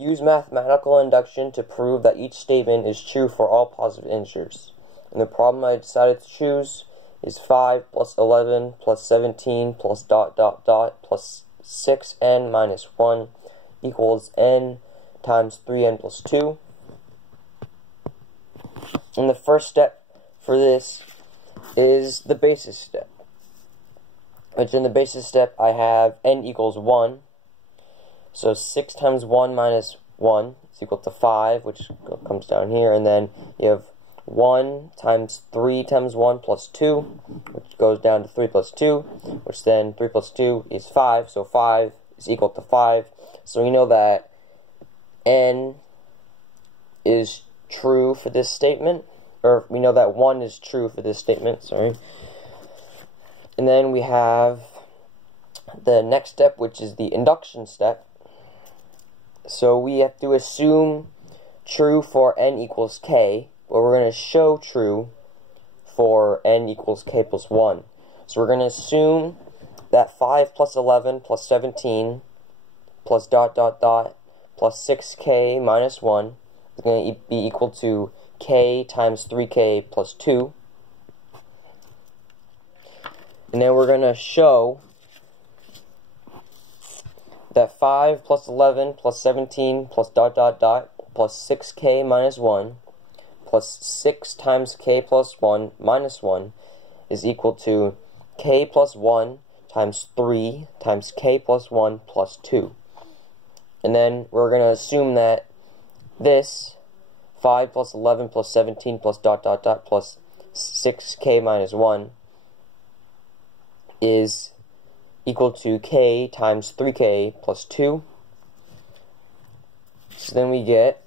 Use mathematical induction to prove that each statement is true for all positive integers. And the problem I decided to choose is 5 plus 11 plus 17 plus ... plus 6n minus 1 equals n times 3n plus 2. And the first step for this is the basis step, which in the basis step I have n equals 1. So 6 times 1 minus 1 is equal to 5, which comes down here, and then you have 1 times 3 times 1 plus 2, which goes down to 3 plus 2, which then 3 plus 2 is 5, so 5 is equal to 5. So we know that n is true for this statement, or we know that 1 is true for this statement, sorry. And then we have the next step, which is the induction step. So we have to assume true for n equals k, but we're going to show true for n equals k plus 1. So we're going to assume that 5 plus 11 plus 17 plus ... plus 6k minus 1 is going to be equal to k times 3k plus 2. And then we're going to show that 5 plus 11 plus 17 plus ... plus 6k minus 1 plus 6 times k plus 1 minus 1 is equal to k plus 1 times 3 times k plus 1 plus 2. And then we're going to assume that this 5 plus 11 plus 17 plus ... plus 6k minus 1 is equal to k times 3k plus 2. So then we get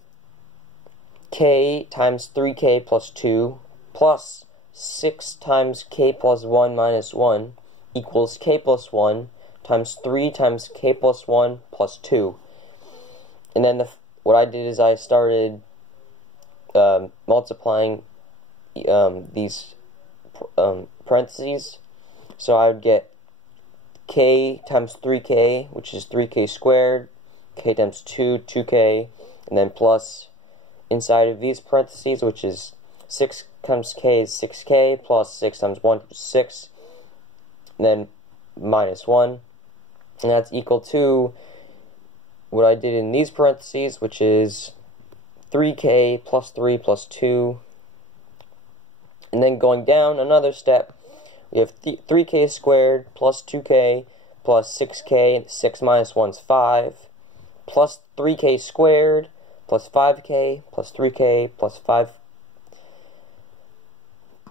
k times 3k plus 2 plus 6 times k plus 1 minus 1 equals k plus 1 times 3 times k plus 1 plus 2. And then what I did is I started multiplying these parentheses. So I would get k times 3k, which is 3k squared, k times 2, 2k, and then plus inside of these parentheses, which is 6 times k is 6k, plus 6 times 1 is 6, and then minus 1. And that's equal to what I did in these parentheses, which is 3k plus 3 plus 2. And then going down another step, we have 3k squared plus 2k plus 6k, 6 minus 1 is 5, plus 3k squared plus 5k plus 3k plus 5.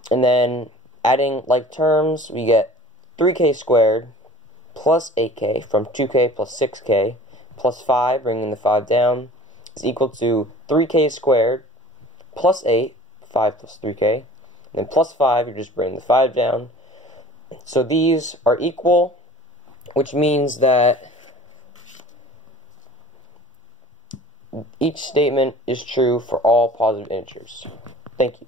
And then adding like terms, we get 3k squared plus 8k from 2k plus 6k plus 5, bringing the 5 down, is equal to 3k squared plus 8, 5 plus 3k, and then plus 5, you're just bringing the 5 down. So these are equal, which means that each statement is true for all positive integers. Thank you.